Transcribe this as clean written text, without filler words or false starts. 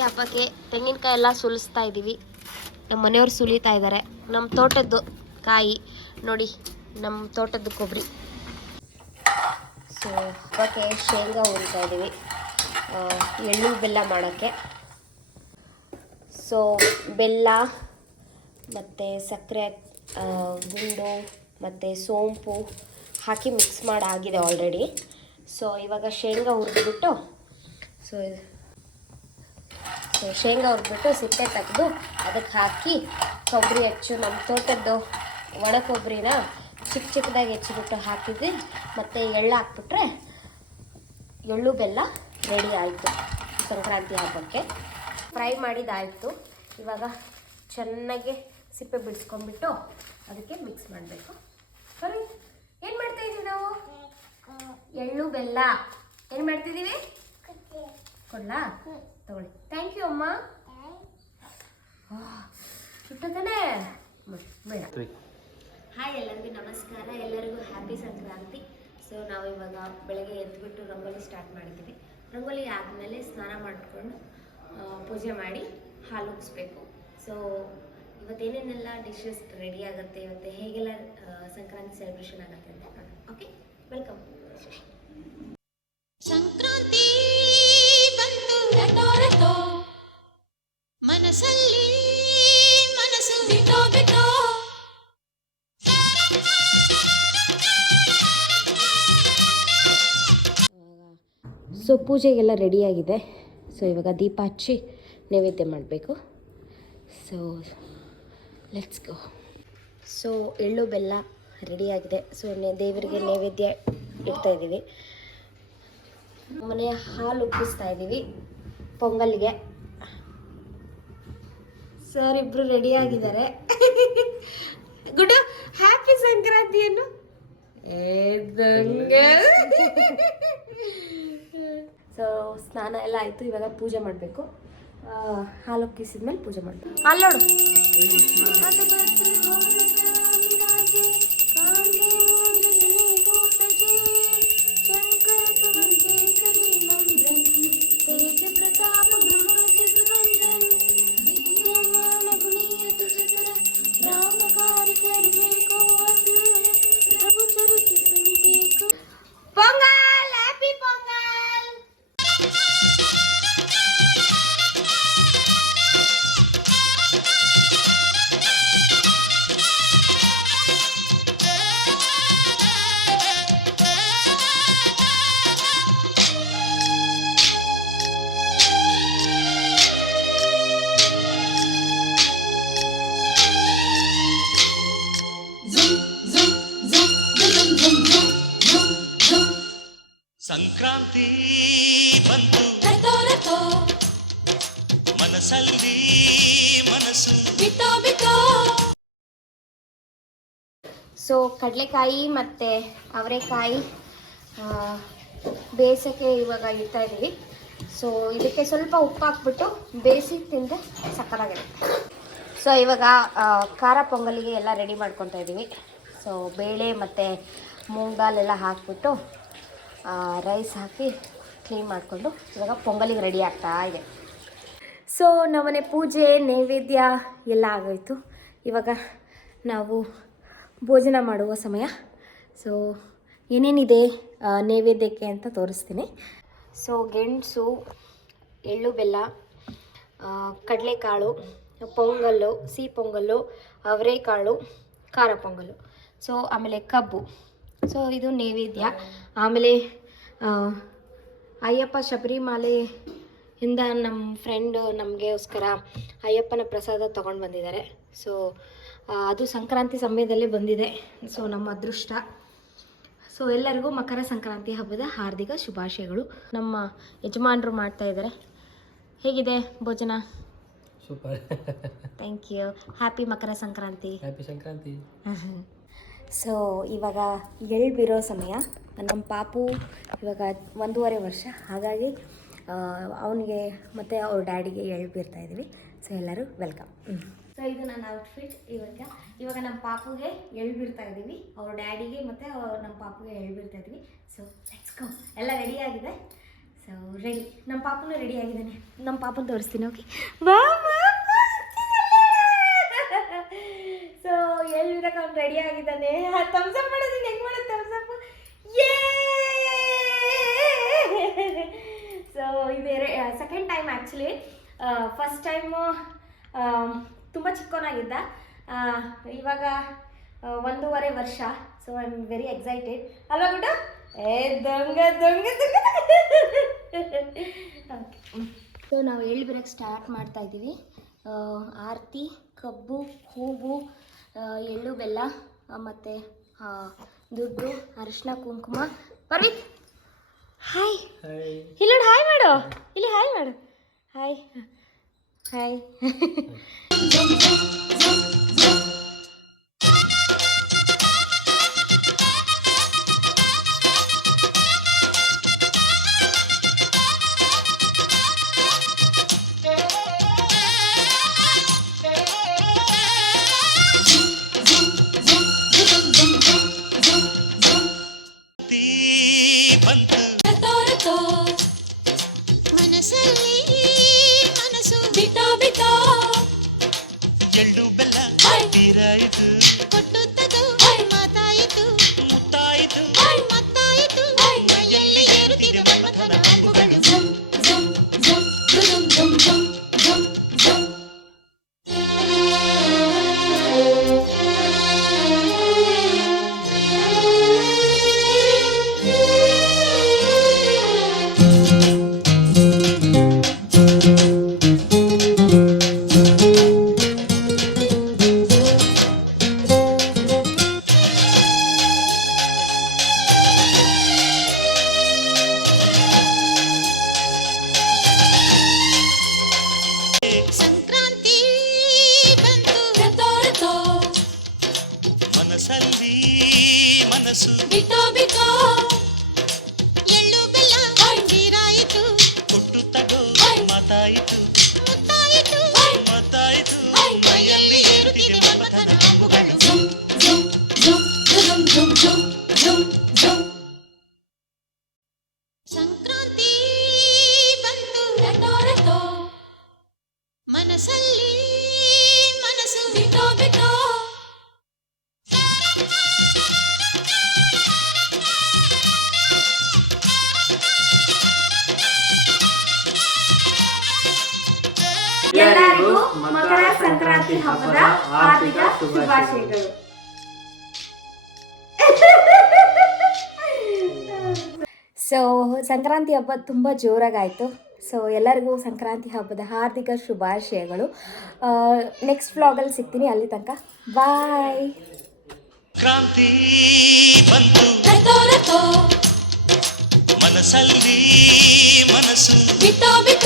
ಸಂಕ್ರಾಂತಿ ಹಬ್ಬಕ್ಕೆ ತೆಂಗಿನಕಾಯಿ ಎಲ್ಲ ಸುಲಿಸ್ತಾ ಇದ್ದೀವಿ. ನಮ್ಮ ಮನೆಯವ್ರು ಸುಲಿತಾ ಇದ್ದಾರೆ. ನಮ್ಮ ತೋಟದ್ದು ಕಾಯಿ ನೋಡಿ, ನಮ್ಮ ತೋಟದ್ದು ಕೊಬ್ಬರಿ. ಸೊ ಹಬ್ಬಕ್ಕೆ ಶೇಂಗಾ ಹುರಿತಾ ಇದ್ದೀವಿ ಎಳ್ಳು ಬೆಲ್ಲ ಮಾಡೋಕ್ಕೆ. ಸೊ ಬೆಲ್ಲ ಮತ್ತು ಸಕ್ಕರೆ ಗುಂಡು ಮತ್ತು ಸೋಂಪು ಹಾಕಿ ಮಿಕ್ಸ್ ಮಾಡಾಗಿದೆ ಆಲ್ರೆಡಿ. ಸೊ ಇವಾಗ ಶೇಂಗಾ ಹುರಿದ್ಬಿಟ್ಟು ಶೇಂಗಾ ಹುರಿದ್ಬಿಟ್ಟು ಸಿಪ್ಪೆ ತೆಗೆದು ಅದಕ್ಕೆ ಹಾಕಿ ಕೊಬ್ಬರಿ ಹೆಚ್ಚು ನಮ್ಮ ತೋಟದ್ದು ಒಣ ಕೊಬ್ಬರಿನ ಚಿಕ್ಕ ಚಿಕ್ಕದಾಗಿ ಹೆಚ್ಚಿಬಿಟ್ಟು ಹಾಕಿದ್ವಿ. ಮತ್ತು ಎಳ್ಳು ಹಾಕ್ಬಿಟ್ರೆ ಎಳ್ಳು ಬೆಲ್ಲ ರೆಡಿ ಆಯಿತು ಸಂಕ್ರಾಂತಿ ಹಬ್ಬಕ್ಕೆ. ಫ್ರೈ ಮಾಡಿದ್ದಾಯಿತು. ಇವಾಗ ಚೆನ್ನಾಗಿ ಸಿಪ್ಪೆ ಬಿಡಿಸ್ಕೊಂಡ್ಬಿಟ್ಟು ಅದಕ್ಕೆ ಮಿಕ್ಸ್ ಮಾಡಬೇಕು. ಸರಿ, ಏನು ಮಾಡ್ತಾಯಿದ್ದೀವಿ ನಾವು? ಎಳ್ಳು ಬೆಲ್ಲ ಏನು ಮಾಡ್ತಿದ್ದೀವಿ? ಕೊಡ್ಲಾ? ತಗೊಳ್ಳಿ. ಥ್ಯಾಂಕ್ ಯು ಅಮ್ಮ. ಇಟ್ಟತಾನೆ ಬೇಡ. ಹಾಯ್, ಎಲ್ಲರಿಗೂ ನಮಸ್ಕಾರ. ಎಲ್ಲರಿಗೂ ಹ್ಯಾಪಿ ಸಂಕ್ರಾಂತಿ. ಸೊ ನಾವು ಇವಾಗ ಬೆಳಗ್ಗೆ ಎದ್ದುಬಿಟ್ಟು ರಂಗೋಲಿ ಸ್ಟಾರ್ಟ್ ಮಾಡಿದ್ದೀವಿ. ರಂಗೋಲಿ ಆದಮೇಲೆ ಸ್ನಾನ ಮಾಡಿಕೊಂಡು ಪೂಜೆ ಮಾಡಿ ಹಾಲು ಉಗಿಸ್ಬೇಕು. ಸೊ ಇವತ್ತೇನೇನೆಲ್ಲ ಡಿಶಸ್ ರೆಡಿ ಆಗುತ್ತೆ, ಇವತ್ತು ಹೇಗೆಲ್ಲ ಸಂಕ್ರಾಂತಿ ಸೆಲೆಬ್ರೇಷನ್ ಆಗುತ್ತೆ ಅಂತ ನೋಡೋಣ. Okay, welcome. ಸಂಕ್ರಾಂತಿ ಬಂತು ರಟೋ ರಟೋ, ಮನಸ್ಸಲ್ಲಿ ಮನಸ್ಸು ಬಿಟೋ ಬಿಟೋ. ಸೊ ಪೂಜೆಗೆಲ್ಲ ರೆಡಿಯಾಗಿದೆ. ಸೊ ಇವಾಗ ದೀಪ ಹಚ್ಚಿ ನೈವೇದ್ಯ ಮಾಡಬೇಕು. So let's go. ಸೊ ಎಳ್ಳು ಬೆಲ್ಲ ರೆಡಿಯಾಗಿದೆ. ಸೊ ದೇವರಿಗೆ ನೈವೇದ್ಯ ಇಡ್ತಾಯಿದ್ದೀವಿ. ಮನೆಯ ಹಾಲು ಉಪ್ಪಿಸ್ತಾ ಇದ್ದೀವಿ ಪೊಂಗಲ್ಗೆ. ಸರ್ ಇಬ್ಬರು ರೆಡಿಯಾಗಿದ್ದಾರೆ. ಗುಡ್, ಹ್ಯಾಪಿ ಸಂಕ್ರಾಂತಿಯನ್ನು. ಸೊ ಸ್ನಾನ ಎಲ್ಲ ಆಯಿತು. ಇವಾಗ ಪೂಜೆ ಮಾಡಬೇಕು. ಹಾಲು ಉಕ್ಕಿಸಿದ್ಮೇಲೆ ಪೂಜೆ ಮಾಡಬೇಕು. ಅಲ್ಲಿ ನೋಡು, ಪೊಂಗಲ್, ಹ್ಯಾಪಿ ಪೊಂಗಲ್. ಸಂಕ್ರಾಂತಿ ಬಂತು ರಟೋ ರಟೋ, ಮನಸ್ಸಲ್ಲಿ ಮನಸ್ಸು ಬಿಟೋ ಬಿಟೋ. ಸೊ ಕಡಲೆಕಾಯಿ ಮತ್ತು ಅವರೆಕಾಯಿ ಬೇಯಿಸೋಕ್ಕೆ ಇವಾಗ ಇಡ್ತಾ ಇದ್ದೀವಿ. ಸೊ ಇದಕ್ಕೆ ಸ್ವಲ್ಪ ಉಪ್ಪು ಹಾಕ್ಬಿಟ್ಟು ಬೇಯಿಸಿ ತಿಂದರೆ ಸಕ್ಕತ್ತಾಗಿರುತ್ತೆ. ಸೊ ಇವಾಗ ಖಾರ ಪೊಂಗಲಿಗೆ ಎಲ್ಲ ರೆಡಿ ಮಾಡ್ಕೊತಾ ಇದ್ದೀವಿ. ಸೊ ಬೇಳೆ ಮತ್ತು ಮೂಂಗ್ ದಾಲ್ ಎಲ್ಲ ಹಾಕ್ಬಿಟ್ಟು ರೈಸ್ ಹಾಕಿ ಕ್ಲೀನ್ ಮಾಡಿಕೊಂಡು ಇವಾಗ ಪೊಂಗಲಿಗೆ ರೆಡಿ ಆಗ್ತಾ ಇದೆ. ಸೊ ನಮ್ಮನೆ ಪೂಜೆ ನೈವೇದ್ಯ ಎಲ್ಲ ಆಗೋಯಿತು. ಇವಾಗ ನಾವು ಭೋಜನ ಮಾಡುವ ಸಮಯ. ಸೊ ಏನೇನಿದೆ ನೈವೇದ್ಯಕ್ಕೆ ಅಂತ ತೋರಿಸ್ತೀನಿ. ಸೊ ಗೆಣಸು, ಎಳ್ಳು ಬೆಲ್ಲ, ಕಡಲೆಕಾಳು, ಪೊಂಗಲ್ಲು, ಸಿಹಿ ಪೊಂಗಲ್ಲು, ಅವರೆಕಾಳು, ಖಾರ ಪೊಂಗಲ್ಲು. ಸೊ ಆಮೇಲೆ ಕಬ್ಬು. ಸೊ ಇದು ನೈವೇದ್ಯ. ಆಮೇಲೆ ಅಯ್ಯಪ್ಪ ಶಬರಿಮಾಲೆಯಿಂದ ನಮ್ಮ ಫ್ರೆಂಡ್ ನಮಗೋಸ್ಕರ ಅಯ್ಯಪ್ಪನ ಪ್ರಸಾದ ತೊಗೊಂಡು ಬಂದಿದ್ದಾರೆ. ಸೊ ಅದು ಸಂಕ್ರಾಂತಿ ಸಮಯದಲ್ಲೇ ಬಂದಿದೆ. ಸೊ ನಮ್ಮ ಅದೃಷ್ಟ. ಸೊ ಎಲ್ಲರಿಗೂ ಮಕರ ಸಂಕ್ರಾಂತಿ ಹಬ್ಬದ ಹಾರ್ದಿಕ ಶುಭಾಶಯಗಳು. ನಮ್ಮ ಯಜಮಾನರು ಮಾಡ್ತಾಯಿದ್ದಾರೆ. ಹೇಗಿದೆ ಭೋಜನ? Super. Thank you. Happy Makara Sankranti. Happy Sankranti. So ಇವಾಗ ಎಳ್ಳು ಬಿರೋ ಸಮಯ. ನಮ್ಮ ಪಾಪು ಇವಾಗ 1.5 ವರ್ಷ. ಹಾಗಾಗಿ ಅವನಿಗೆ ಮತ್ತು ಅವ್ರ ಡ್ಯಾಡಿಗೆ ಎಳ್ಳು ಬೀರ್ತಾಯಿದ್ದೀವಿ. ಸೊ ಎಲ್ಲರೂ ವೆಲ್ಕಮ್. ಸೊ ಇದು ನನ್ನ ಔಟ್ಫಿಟ್. ಇವಾಗ ನಮ್ಮ ಪಾಪುಗೆ ಎಳ್ಳು ಬೀರ್ತಾ ಇದ್ದೀವಿ. ಅವ್ರ ಡ್ಯಾಡಿಗೆ ಮತ್ತು ನಮ್ಮ ಪಾಪುಗೆ ಎಳ್ಳು ಬೀರ್ತಾ ಇದ್ದೀವಿ. So let's go. ಎಲ್ಲ ರೆಡಿಯಾಗಿದೆ. ಸೊ ಸೊ ರೆಡಿ, ನಮ್ಮ ಪಾಪನೂ ರೆಡಿ ಆಗಿದ್ದಾನೆ. ನಮ್ಮ ಪಾಪನ ತೋರಿಸ್ತೀನಿ. ಓಕೆ, ವಾ ಸೊ ಹೇಳ್ಬಿಡಕ್ಕೆ ಅವ್ನು ರೆಡಿ ಆಗಿದ್ದಾನೆ. ಥಮ್ಸಪ್ ಮಾಡೋದನ್ನ ಹೆಂಗೆ ಮಾಡೋದು? ಥಮ್ಸಪ್ ಯೇ. ಸೊ ಇದು second time actually. First time ತುಂಬ ಚಿಕ್ಕವನಾಗಿದ್ದ, ಇವಾಗ 1.5 ವರ್ಷ. So I am very excited ಅಲ್ವಾ ಗುಡ್ಡ? ದೊಂಗ ದೊಂಗ ದೊಂಗ. ಓಕೆ, ಸೊ ನಾವು ಹೇಳ್ಬಿಡಕ್ಕೆ ಸ್ಟಾರ್ಟ್ ಮಾಡ್ತಾ ಇದ್ದೀವಿ. ಆರತಿ, ಕಬ್ಬು, ಹೂವು, ಎಳ್ಳು, ಬೆಲ್ಲ ಮತ್ತು ದುಡ್ಡು, ಅರಿಶಿನ, ಕುಂಕುಮ. ಪರ್ವಿತ್ ಹಾಯ್, ಇಲ್ಲಿ ನೋಡಿ ಹಾಯ್ ಮಾಡು, ಇಲ್ಲಿ ಹಾಯ್ ಮಾಡು. Hi hi. ಬಂತು ರತೋ ರತೋ ಮನಸ್ಸಲ್ಲಿ ಮನಸ್ಸು ಬಿಟ್ಟೋ ಬಿಟ್ಟೋ ಎಳ್ಳು ಬೆಲ್ಲ ತೀರಾಯಿತು, ಕೊಟ್ಟು ತಗೋ ಮಾತಾಯಿತು ಮುತ್ತಾಯಿತು, ಮತ್ತಾಯಿತು ಮೈಯಲ್ಲಿ ಏರುತ್ತಿರುವ ಮಮಥನ ಅಂಬುಗಳು. ಝಮ್ ಝಮ್ ಝಮ್ ಝಮ್ ಝಮ್ ಝಮ್ ಝಮ್ ಝಮ್. ಸಂಕ್ರಾಂತಿ ಬಂತು ರತೋ ರತೋ ಮನಸ್ಸಲ್ಲಿ ಮನಸ್ಸು ಬಿಟ್ಟೋ ಬಿಟ್ಟೋ ಎಳ್ಳು ಬೆಲ್ಲ ತೀರಾಯಿತು ಕೊಟ್ಟು ತಗೋ ಮಾತಾಯಿತು, ಮುತ್ತಾಯಿತು ಮತ್ತಾಯಿತು, ಮೈಯಲ್ಲಿ ಏರುತ್ತಿದೆ ಮಮಥನ ಅಂಬುಗಳು. ಝಮ್ ಝಮ್ ಝಮ್ ಝಮ್ ಝಮ್ ಝಮ್ ಝಮ್ ಝಮ್. ಸಂಕ್ರಾಂತಿ ಬಂತು ರತೋ ರತೋ ಮನಸ್ಸಲ್ಲಿ ಮನಸ್ಸು ಬಿಟ್ಟೋ ಬಿಟ್ಟೋ. ಎಲ್ಲರಿಗೂ ಮಕರ ಸಂಕ್ರಾಂತಿ ಹಬ್ಬದ ಹಾರ್ದಿಕ ಶುಭಾಶಯಗಳು. ಸೊ ಸಂಕ್ರಾಂತಿ ಹಬ್ಬ ತುಂಬ ಜೋರಾಗಾಯಿತು. ಸೊ ಎಲ್ಲರಿಗೂ ಸಂಕ್ರಾಂತಿ ಹಬ್ಬದ ಹಾರ್ದಿಕ ಶುಭಾಶಯಗಳು. ನೆಕ್ಸ್ಟ್ ವ್ಲಾಗಲ್ಲಿ ಸಿಗ್ತೀನಿ, ಅಲ್ಲಿ ತನಕ ಬಾಯ್. ಕ್ರಾಂತಿ ಬಂತು ರತೋ ರತೋ ಮನಸ್ಸಲ್ಲಿ ಮನಸ್ಸು ಬಿಟ್ಟೋ ಬಿಟ್ಟೋ